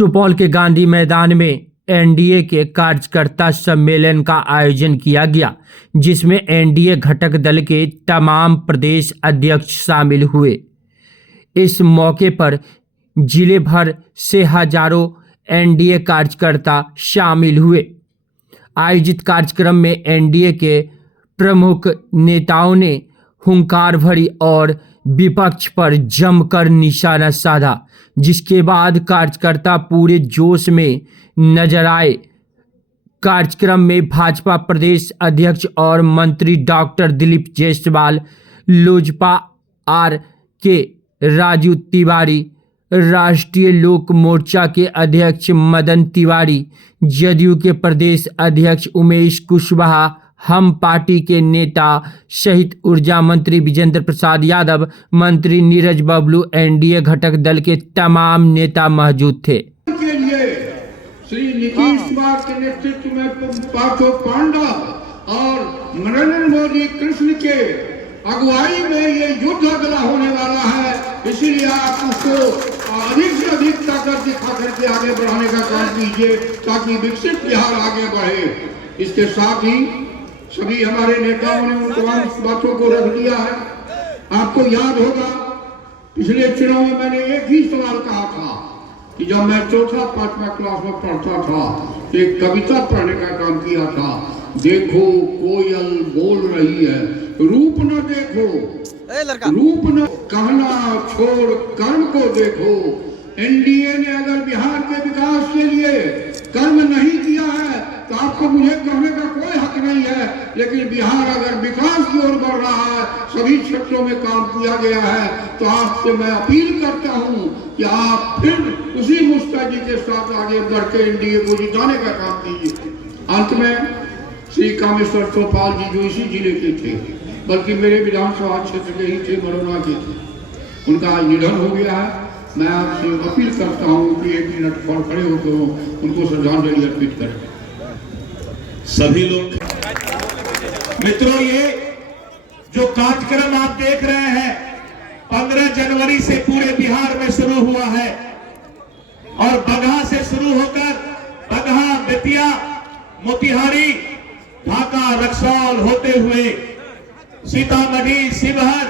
सुपौल के गांधी मैदान में एनडीए के कार्यकर्ता सम्मेलन का आयोजन किया गया, जिसमें एनडीए घटक दल के तमाम प्रदेश अध्यक्ष शामिल हुए। इस मौके पर जिले भर से हजारों एनडीए कार्यकर्ता शामिल हुए। आयोजित कार्यक्रम में एनडीए के प्रमुख नेताओं ने हुंकार भरी और विपक्ष पर जमकर निशाना साधा, जिसके बाद कार्यकर्ता पूरे जोश में नजर आए। कार्यक्रम में भाजपा प्रदेश अध्यक्ष और मंत्री डॉक्टर दिलीप जायसवाल, लोजपा के राजू तिवारी, राष्ट्रीय लोक मोर्चा के अध्यक्ष मदन तिवारी, जदयू के प्रदेश अध्यक्ष उमेश कुशवाहा, हम पार्टी के नेता सहित ऊर्जा मंत्री विजेंद्र प्रसाद यादव, मंत्री नीरज बबलू, एनडीए घटक दल के तमाम नेता मौजूद थे। के लिए श्री नीतीश कुमार के नेतृत्व में पांचों पांडव और नरेंद्र मोदी कृष्ण के अगुवाई में ये युद्ध अगला होने वाला है, इसीलिए आप उसको अधिक से अधिक ताकत दिखा करके आगे बढ़ाने का काम कीजिए ताकि विकसित बिहार आगे बढ़े। इसके साथ ही सभी हमारे नेताओं ने उन तमाम बातों को रख दिया है। आपको याद होगा पिछले चुनाव में मैंने एक ही सवाल कहा था कि जब मैं चौथा पांचवा क्लास में पढ़ता था, एक कविता पढ़ने का काम किया था। देखो कोयल बोल रही है, रूप न देखो, रूप न कहना छोड़ कर्म को देखो। एनडीए ने अगर बिहार के विकास के लिए कर्म नहीं किया है तो आपको मुझे कहने का कोई हक नहीं है, लेकिन बिहार अगर विकास की ओर बढ़ रहा है, सभी क्षेत्रों में काम किया गया है, तो आपसे मैं अपील करता हूं कि आप फिर उसी मुस्तैदी के साथ आगे बढ़ के एनडीए को जिताने का काम कीजिए। अंत में श्री कामेश्वर चौपाल जी जो इसी जिले के थे, बल्कि मेरे विधानसभा क्षेत्र के ही थे, मरोना के थे, उनका आज निधन हो गया है। मैं आपसे अपील करता हूं कि एक मिनट और खड़े होकर उनको श्रद्धांजलि अर्पित करें। सभी लोग मित्रों, ये जो कार्यक्रम आप देख रहे हैं 15 जनवरी से पूरे बिहार में शुरू हुआ है और बगहा से शुरू होकर बगहा, बेतिया, मोतिहारी, ढाका, रक्सौल होते हुए सीतामढ़ी, शिवहर,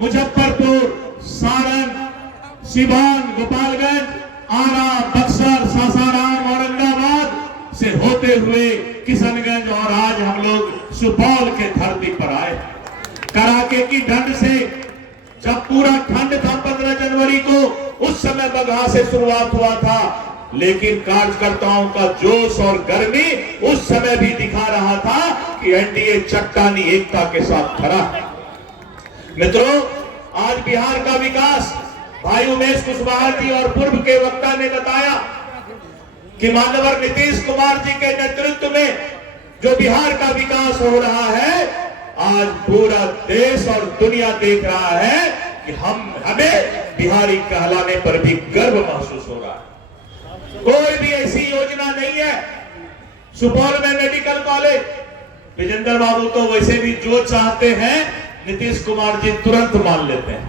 मुजफ्फरपुर, सारण, सिवान, गोपालगंज, आरा, बक्सर, सासाराम, औरंगाबाद से होते हुए किशनगंज और आज हम लोग सुपौल के धरती पर आए। कड़ाके की ठंड से, जब पूरा ठंड था 15 जनवरी को, उस समय बगहा से शुरुआत हुआ था, लेकिन कार्यकर्ताओं का जोश और गर्मी उस समय भी दिखा रहा था कि एनडीए चट्टानी एकता के साथ खड़ा है। मित्रों, आज बिहार का विकास भाई उमेश कुशवाहा जी और पूर्व के वक्ता ने बताया कि माननीय नीतीश कुमार जी के नेतृत्व में जो बिहार का विकास हो रहा है, आज पूरा देश और दुनिया देख रहा है कि हमें बिहारी कहलाने पर भी गर्व महसूस हो रहा है। कोई भी ऐसी योजना नहीं है। सुपौल में मेडिकल कॉलेज, विजेंद्र बाबू तो वैसे भी जो चाहते हैं नीतीश कुमार जी तुरंत मान लेते हैं,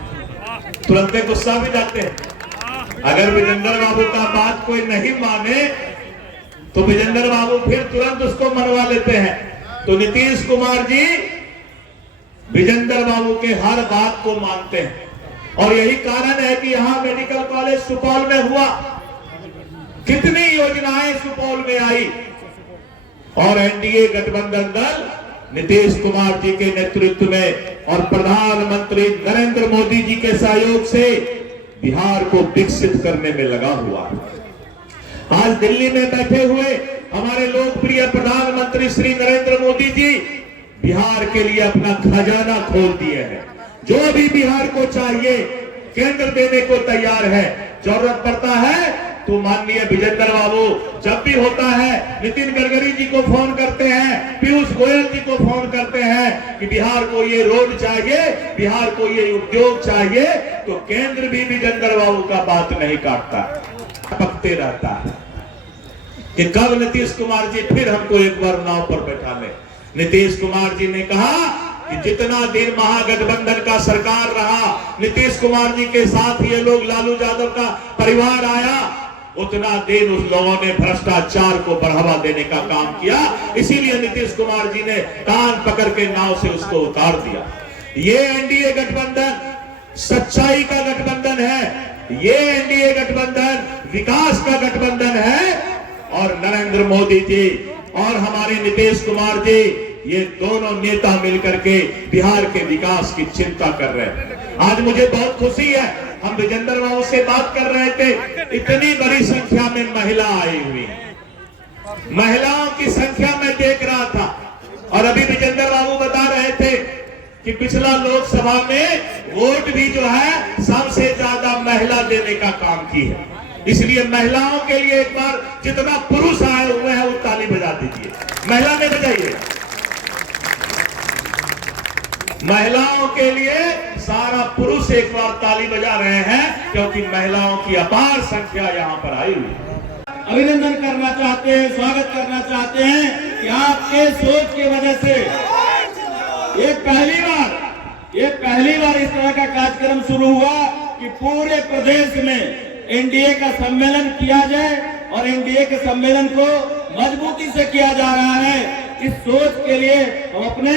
तुरंत गुस्सा भी जाते हैं। अगर विजेंद्र बाबू का बात कोई नहीं माने तो विजेंद्र बाबू फिर तुरंत उसको मनवा लेते हैं। तो नीतीश कुमार जी विजेंद्र बाबू के हर बात को मानते हैं और यही कारण है कि यहां मेडिकल कॉलेज सुपौल में हुआ। कितनी योजनाएं सुपौल में आई और एनडीए गठबंधन दल नीतीश कुमार जी के नेतृत्व में और प्रधानमंत्री नरेंद्र मोदी जी के सहयोग से बिहार को विकसित करने में लगा हुआ है। आज दिल्ली में बैठे हुए हमारे लोकप्रिय प्रधानमंत्री श्री नरेंद्र मोदी जी बिहार के लिए अपना खजाना खोल दिए हैं। जो भी बिहार को चाहिए केंद्र देने को तैयार है। जरूरत पड़ता है तो माननीय विजेंद्र बाबू जब भी होता है नितिन गडकरी जी को फोन करते हैं, पीयूष गोयल जी को फोन करते हैं कि बिहार को ये रोड चाहिए, बिहार को ये उद्योग चाहिए, तो केंद्र भी विजेंद्र बाबू का बात नहीं काटता, पकते रहता है कि कब नीतीश कुमार जी फिर हमको एक बार नाव पर बैठा ले। नीतीश कुमार जी ने कहा कि जितना दिन महागठबंधन का सरकार रहा, नीतीश कुमार जी के साथ ये लोग लालू यादव का परिवार आया, उतना दिन उस लोगों ने भ्रष्टाचार को बढ़ावा देने का काम किया। इसीलिए नीतीश कुमार जी ने कान पकड़ के नाव से उसको उतार दिया। ये एनडीए गठबंधन सच्चाई का गठबंधन है। ये एनडीए गठबंधन विकास का गठबंधन है। और नरेंद्र मोदी जी और हमारे नीतीश कुमार जी, ये दोनों नेता मिलकर के बिहार के विकास की चिंता कर रहे हैं। आज मुझे बहुत खुशी है, हम विजेंद्र बाबू से बात कर रहे थे, इतनी बड़ी संख्या में महिला आई हुई, महिलाओं की संख्या मैं देख रहा था। और अभी विजेंद्र बाबू बता रहे थे कि पिछला लोकसभा में वोट भी जो है सबसे ज्यादा महिला देने का काम की है। इसलिए महिलाओं के लिए एक बार जितना पुरुष आए हुए हैं वो ताली बजा दीजिए, महिला ने बजाइए। महिलाओं के लिए सारा पुरुष एक बार ताली बजा रहे हैं, क्योंकि महिलाओं की अपार संख्या यहाँ पर आई हुई है। अभिनंदन करना चाहते हैं, स्वागत करना चाहते हैं कि आपके सोच की वजह से ये पहली बार इस तरह का कार्यक्रम शुरू हुआ कि पूरे प्रदेश में एनडीए का सम्मेलन किया जाए और एनडीए के सम्मेलन को मजबूती से किया जा रहा है। इस सोच के लिए हम अपने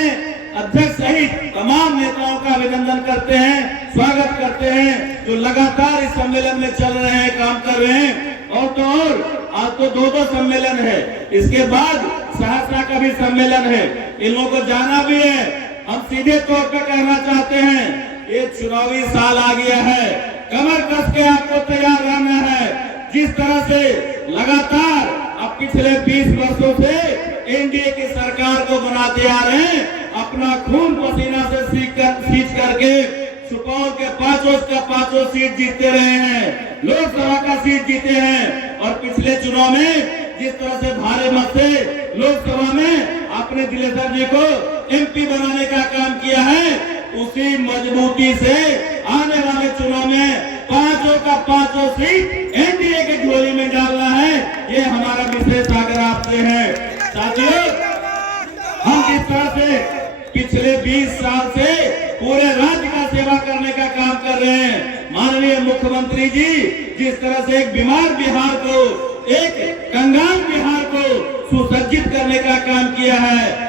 अध्यक्ष सहित तमाम नेताओं का अभिनंदन करते हैं, स्वागत करते हैं, जो लगातार इस सम्मेलन में चल रहे हैं, काम कर रहे हैं। और तो और आज तो दो सम्मेलन है, इसके बाद सहरसा का भी सम्मेलन है, इन लोगों को जाना भी है। हम सीधे तौर पर कहना चाहते हैं, ये चुनावी साल आ गया है, कमर कस के आपको तैयार रहना है। जिस तरह से लगातार अब पिछले 20 वर्षों से एनडीए की सरकार को बनाते आ रहे हैं, अपना खून पसीना से सींच करके सुपौल के पांचों सीट जीतते रहे हैं, लोकसभा का सीट जीते हैं। और पिछले चुनाव में जिस तरह से भारी मत से लोकसभा में आपने दिलेश्वर जी को एमपी बनाने का काम किया है, उसी मजबूती से आने वाले चुनाव में पांचों सीट एनडीए के झोली में डालना है। ये हमारा विशेष आग्रह आपसे है। साथियों, हम जिस तरह से पिछले 20 साल से पूरे राज्य का सेवा करने का काम कर रहे हैं, माननीय मुख्यमंत्री जी जिस तरह से एक बीमार बिहार को, एक कंगाल बिहार को सुसज्जित करने का काम किया है,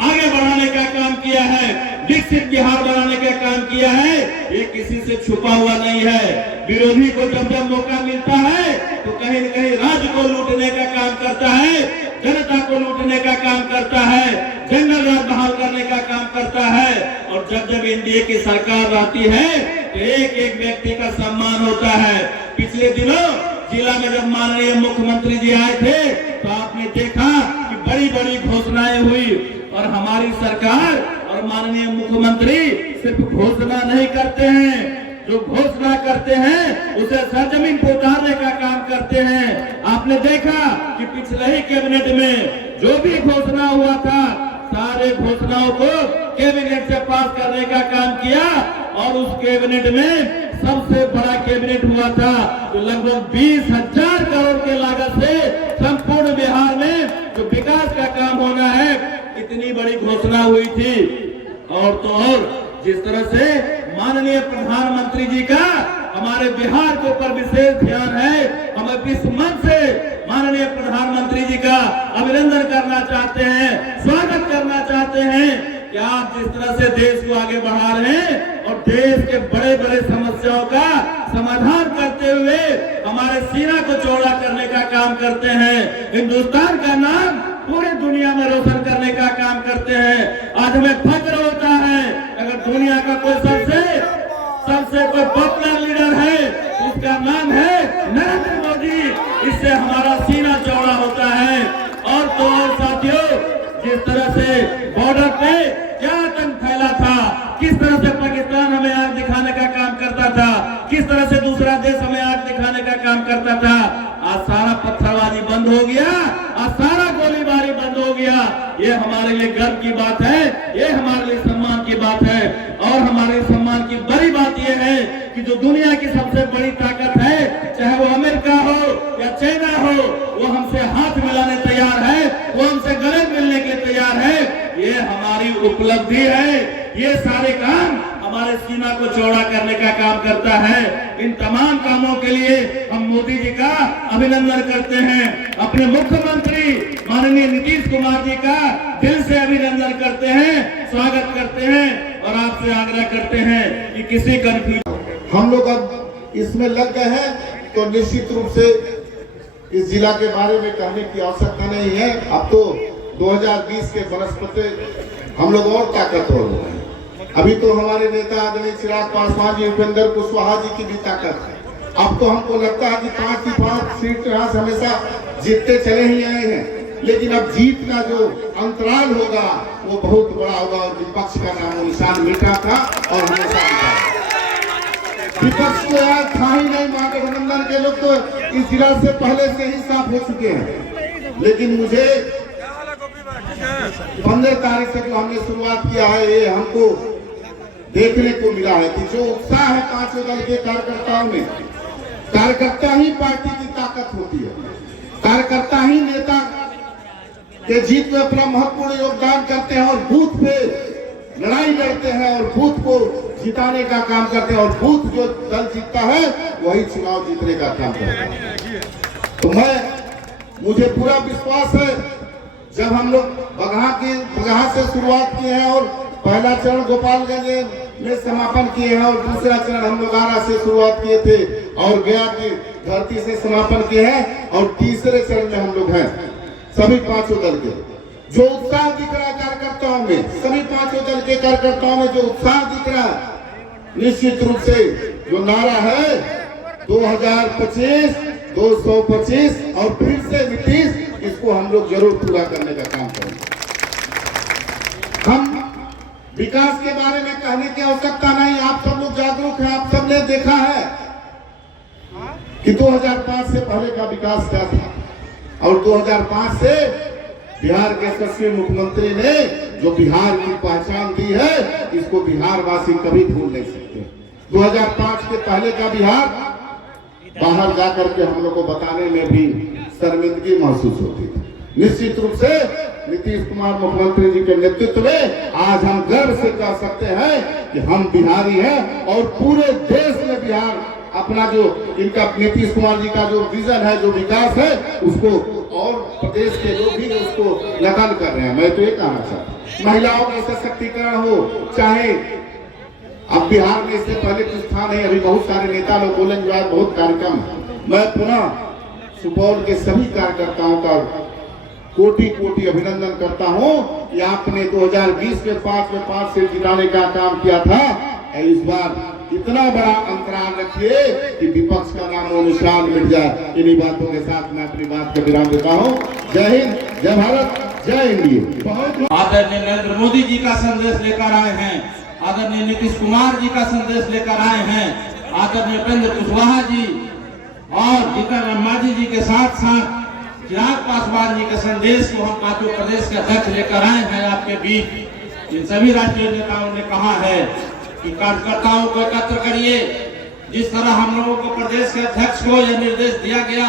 आगे बढ़ाने का काम किया है, विकसित बिहार बनाने का काम किया है, ये किसी से छुपा हुआ नहीं है। विरोधी को जब मौका मिलता है तो कहीं न कहीं राज्य को लूटने का काम करता है, जनता को लूटने का काम करता है, जंगल राज बहाल करने का काम करता है। और जब एनडीए की सरकार रहती है तो एक व्यक्ति का सम्मान होता है। पिछले दिनों जिला में जब माननीय मुख्यमंत्री जी आए थे तो आपने देखा कि बड़ी बड़ी घोषणाएं हुई, और हमारी सरकार और माननीय मुख्यमंत्री सिर्फ घोषणा नहीं करते हैं, जो घोषणा करते हैं उसे सरजमीन पर उतारने का काम करते हैं। आपने देखा कि पिछले ही कैबिनेट में जो भी घोषणा हुआ था, सारे घोषणाओं को कैबिनेट से पास करने का काम किया। और उस कैबिनेट में सबसे बड़ा कैबिनेट हुआ था, तो लगभग 20,000 करोड़ के लागत से संपूर्ण बिहार में जो विकास का काम होना है, इतनी बड़ी घोषणा हुई थी। और तो और जिस तरह से माननीय प्रधानमंत्री जी का हमारे बिहार के ऊपर विशेष ध्यान है, हम इस मंच से माननीय प्रधानमंत्री जी का अभिनंदन करना चाहते हैं, स्वागत करना चाहते हैं कि आप जिस तरह से देश को आगे बढ़ा रहे हैं और देश के बड़े बड़े समस्याओं का समाधान करते हुए हमारे सीना को चौड़ा करने का काम करते हैं, हिंदुस्तान का नाम पूरी दुनिया में रोशन करने का काम करते हैं। आज हमें फख्र होता है अगर दुनिया का कोई सबसे कोई पॉपुलर लीडर है, उसका नाम है नरेंद्र मोदी। इससे हमारा सीना चौड़ा होता है। और तो और साथियों, जिस तरह से बॉर्डर पे क्या आतंक फैला था, किस तरह से पाकिस्तान हमें आग दिखाने का काम करता था, किस तरह से दूसरा देश हमें आग दिखाने का काम करता था, आज सारा पत्थरबाजी बंद हो गया, आज सारा गोलीबारी बंद हो गया। ये हमारे लिए गर्व की बात है, ये हमारे लिए सम्मान की बात है। और हमारे सम्मान की बड़ी बात यह है कि जो दुनिया की सबसे बड़ी ताकत है, चाहे वो अमेरिका हो या चाइना हो, वो हमसे हाथ मिलाने तैयार है, वो हमसे गले मिलने के लिए तैयार है। ये हमारी उपलब्धि है। ये सारे काम हमारे सीमा को चौड़ा करने का काम करता है। इन तमाम कामों के लिए हम मोदी जी का अभिनंदन करते हैं। अपने मुख्यमंत्री माननीय नीतीश कुमार जी का दिल से अभिनंदन करते हैं, स्वागत करते हैं और आपसे आग्रह करते हैं कि किसी कंफ्यूजन हम लोग अब इसमें लग गए हैं तो निश्चित रूप से इस जिला के बारे में कहने की आवश्यकता नहीं है। अब तो 2020 के बनस्पति हम लोग और ताकतवर हो गए हैं। अभी तो हमारे नेता आदरणीय चिराग पासवान जी, उपेंद्र कुशवाहा जी की भी ताकत है। अब तो हमको लगता है कि 5 की 5 सीट यहाँ से हमेशा जीतते चले ही आए हैं, लेकिन अब जीत का जो अंतराल होगा वो बहुत बड़ा होगा और विपक्ष का नामो निशान मिटा था और हमेशा विपक्ष को यार था ही नहीं। महागठबंधन के लोग तो इस जिला से पहले से ही साफ हो चुके हैं, लेकिन मुझे 15 तारीख से जो हमने शुरुआत किया है ये हमको देखने को मिला है कि जो उत्साह है पांचों दल के कार्यकर्ताओं में, कार्यकर्ता ही पार्टी की ताकत होती है, कार्यकर्ता ही नेता के जीत में अपना महत्वपूर्ण योगदान करते हैं और बूथ पे लड़ाई लड़ते हैं और बूथ को जिताने का काम करते हैं और बूथ जो दल जीतता है वही चुनाव जीतने का काम करता है। तो मुझे पूरा विश्वास है, जब हम लोग बगहा से शुरुआत किए हैं और पहला चरण गोपालगंज में समापन किए हैं और दूसरा चरण हम लोग आरा से शुरुआत किए थे और गया की धरती से समापन किए हैं और तीसरे चरण में हम लोग हैं। सभी पांचों दल के जो उत्साह दिख रहा है कार्यकर्ताओं में, सभी पांचों दल के कार्यकर्ताओं में जो उत्साह दिख रहा है, निश्चित रूप से जो नारा है 2025 225 और फिर से नीतीश, इसको हम लोग जरूर पूरा करने का काम करेंगे। हम विकास के बारे में कहने की आवश्यकता नहीं, आप सब लोग जागरूक हैं। आप सबने देखा है कि 2005 से पहले का विकास क्या था और 2005 से बिहार के यशस्वी मुख्यमंत्री ने जो बिहार की पहचान दी है, इसको बिहार वासी कभी भूल नहीं सकते। 2005 के पहले का बिहार बाहर जाकर के हम लोग को बताने में भी शर्मिंदगी महसूस होती थी। निश्चित रूप से नीतीश कुमार मुख्यमंत्री जी के नेतृत्व में आज हम गर्व से कह सकते हैं कि हम बिहारी हैं और पूरे देश में बिहार अपना जो इनका नीतीश कुमार जी का जो विजन है, जो विकास है, उसको और प्रदेश के लोग भी उसको नकल कर रहे हैं। मैं तो ये कहना चाहता हूँ, महिलाओं का सशक्तिकरण हो, चाहे अब बिहार में इससे पहले कुछ था नहीं, अभी बहुत सारे नेता लोग बोलेंगे, बहुत कार्यक्रम। मैं पुनः सुपौल के सभी कार्यकर्ताओं का कोटि कोटि अभिनंदन करता हूं कि आपने 2020 में 5 सीट जिताने का काम किया था। इस बार इतना बड़ा अंतराल रखिए कि विपक्ष का नामो निशान मिट जाए। इन्हीं बातों के साथ मैं अपनी बात का विराम देता हूं। जय हिंद, जय भारत, जय इंडिया। आदरणीय नरेंद्र मोदी जी का संदेश लेकर आए हैं, आदरणीय नीतीश कुमार जी का संदेश लेकर आए हैं, आदरणीय उपेंद्र कुशवाहा जी और जीतन मांझी जी के साथ साथ चिराग पासवान जी के संदेश को हम पांचों प्रदेश के अध्यक्ष लेकर आए हैं आपके बीच। इन सभी राष्ट्रीय नेताओं ने कहा है कि कार्यकर्ताओं को एकत्र करिए। जिस तरह हम लोगों को प्रदेश के अध्यक्ष को यह निर्देश दिया गया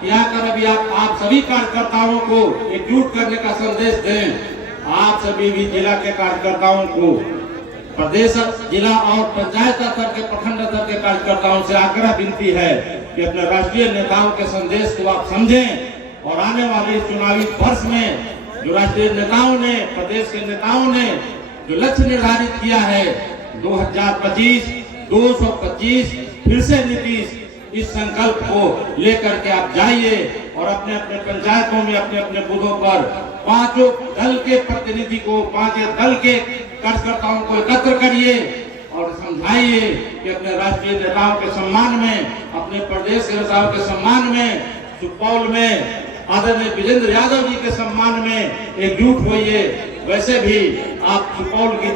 कि आकर अभी आप सभी कार्यकर्ताओं को एकजुट करने का संदेश दें। आप सभी भी जिला के कार्यकर्ताओं को प्रदेश, जिला और पंचायत स्तर के, प्रखंड स्तर के कार्यकर्ताओं से आग्रह विनती है कि अपने राष्ट्रीय नेताओं के संदेश को आप समझें और आने वाले चुनावी वर्ष में जो राष्ट्रीय नेताओं ने, प्रदेश के नेताओं ने जो लक्ष्य निर्धारित किया है 2025 225 फिर से नीतीश, इस संकल्प को लेकर के आप जाइए और अपने अपने पंचायतों में, अपने अपने बूथों पर पांचों दल के प्रतिनिधि को, पांचों दल के कार्यकर्ताओं को एकत्र करिए और समझाइए कि अपने राष्ट्रीय नेताओं के सम्मान में, अपने प्रदेश के नेताओं के सम्मान में, सुपौल में आदरणीय विजेंद्र यादव जी के सम्मान में एकजुट होइए। वैसे भी आप सुपौल की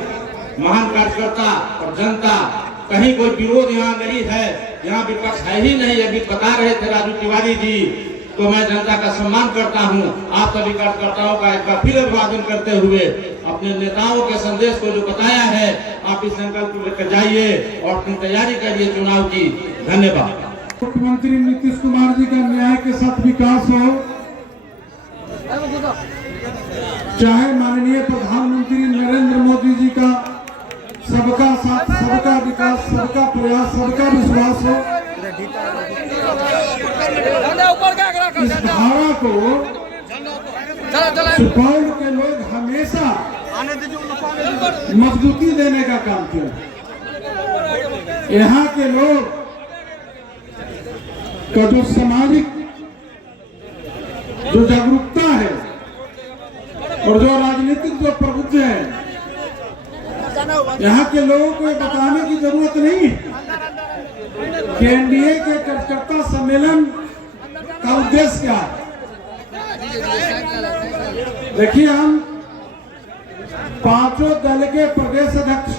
महान कार्यकर्ता और जनता, कहीं कोई विरोध यहाँ नहीं है, यहाँ विपक्ष है ही नहीं। अभी बता रहे थे राजू तिवारी जी, तो मैं जनता का सम्मान करता हूँ। आप सभी कार्यकर्ताओं का एक बार फिर अभिवादन करते हुए अपने नेताओं के संदेश को जो बताया है, आप इस संकल्प को लेकर जाइए और अपनी तैयारी करिए चुनाव की। धन्यवाद। मुख्यमंत्री नीतीश कुमार जी का न्याय के साथ विकास हो, चाहे माननीय प्रधानमंत्री नरेंद्र मोदी जी का सबका साथ सबका सबका प्रयास, सबका विश्वास हो इस धारा को सुपौल के लोग हमेशा मजबूती देने का काम किया। यहाँ के लोग का जो सामाजिक जो जागरूकता है और जो राजनीतिक जो प्रबुद्ध है, यहाँ के लोगों को बताने की जरूरत नहीं कि एनडीए के कार्यकर्ता सम्मेलन का उद्देश्य क्या है। देखिए, हम पांचों दल के प्रदेश अध्यक्ष,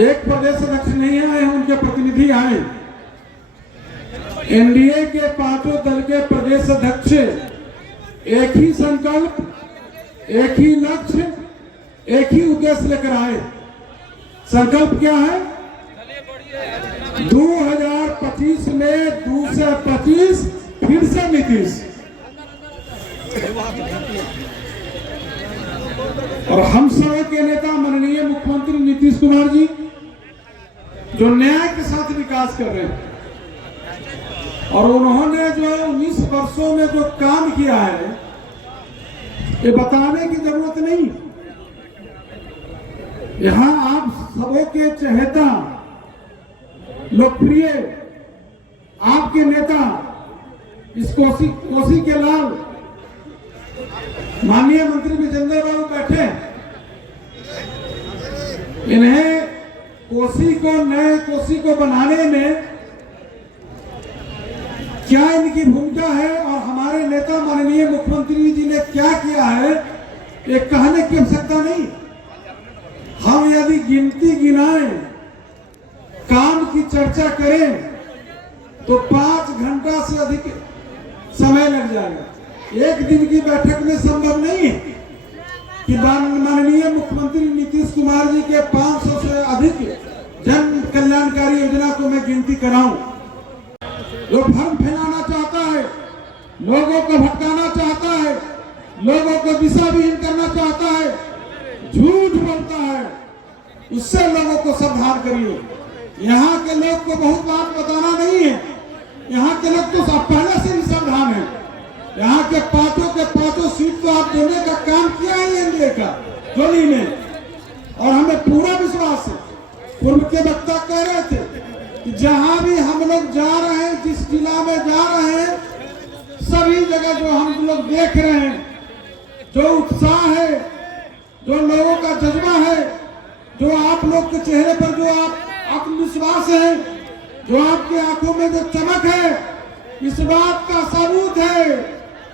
एक प्रदेश अध्यक्ष नहीं आए, उनके प्रतिनिधि आए। एनडीए के पांचों दल के प्रदेश अध्यक्ष एक ही संकल्प, एक ही लक्ष्य, एक ही उद्देश्य लेकर आए। संकल्प क्या है? 2025 में 2 से 25 फिर से नीतीश। और हम सब के नेता माननीय मुख्यमंत्री नीतीश कुमार जी जो न्याय के साथ विकास कर रहे हैं, और उन्होंने जो 19 वर्षों में जो काम किया है, ये बताने की जरूरत नहीं। यहाँ आप सबों के चहेता, लोकप्रिय आपके नेता इस कोसी के लाल माननीय मंत्री विजेंद्र बाबू बैठे। इन्हें कोसी को, नए कोसी को बनाने में क्या इनकी भूमिका है और हमारे नेता माननीय मुख्यमंत्री जी ने क्या किया है, ये कहने की आवश्यकता नहीं। हम यदि गिनती गिनाएं, काम की चर्चा करें तो 5 घंटा से अधिक समय लग जाएगा। एक दिन की बैठक में संभव नहीं है कि माननीय मुख्यमंत्री नीतीश कुमार जी के 500 से अधिक जन कल्याणकारी योजना को मैं गिनती कराऊं। जो भ्रम फैलाना चाहता है, लोगों को भटकाना चाहता है, लोगों को दिशाविहीन करना चाहता है, झूठ बोलता है, उससे लोगों को सावधान करिए। यहाँ के लोग को बहुत बात बताना नहीं है। यहाँ के लोग तो सब पहले से ही सावधान है। यहाँ के पांचों सीट तो आप देने का काम किया है एनडीए का जोनी में, और हमें पूरा विश्वास है। पूर्व के वक्ता कह रहे थे कि जहां भी हम लोग जा रहे हैं, जिस जिला में जा रहे हैं, सभी जगह जो हम लोग देख रहे हैं, जो उत्साह है, जो लोगों का जज्बा है, जो आप लोग के चेहरे पर जो आप आत्मविश्वास है, जो आपके आंखों में जो चमक है, इस बात का सबूत है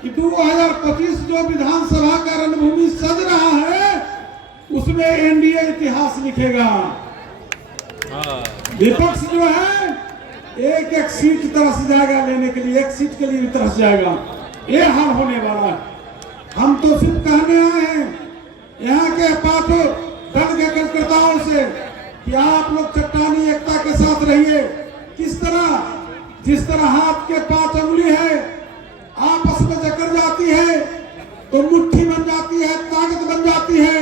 कि 2025 जो विधानसभा का रणभूमि सज रहा है, उसमें एनडीए इतिहास लिखेगा। विपक्ष जो है एक एक सीट तरस जाएगा लेने के लिए, एक सीट के लिए भी तरस जाएगा। ये हाल होने वाला है। हम तो सिर्फ कहने आए हैं यहाँ के पांचों दल के कार्यकर्ताओं से कि आप लोग चट्टानी एकता के साथ रहिए। किस तरह? जिस तरह हाथ के 5 अंगुली है, आपस में जकड़ जाती है तो मुट्ठी बन जाती है, ताकत बन जाती है।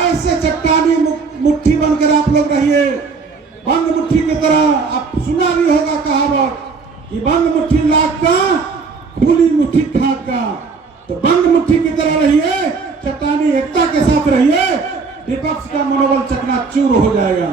ऐसे चट्टानी मुट्ठी बनकर आप लोग रहिए, बंद मुट्ठी की तरह। आप सुना भी होगा कहावत कि बंद मुट्ठी लाख का, खुली मुट्ठी खाक का। तो बंद मुट्ठी की तरह रहिए, चट्टानी एकता के साथ रहिए, विपक्ष का मनोबल चकनाचूर हो जाएगा।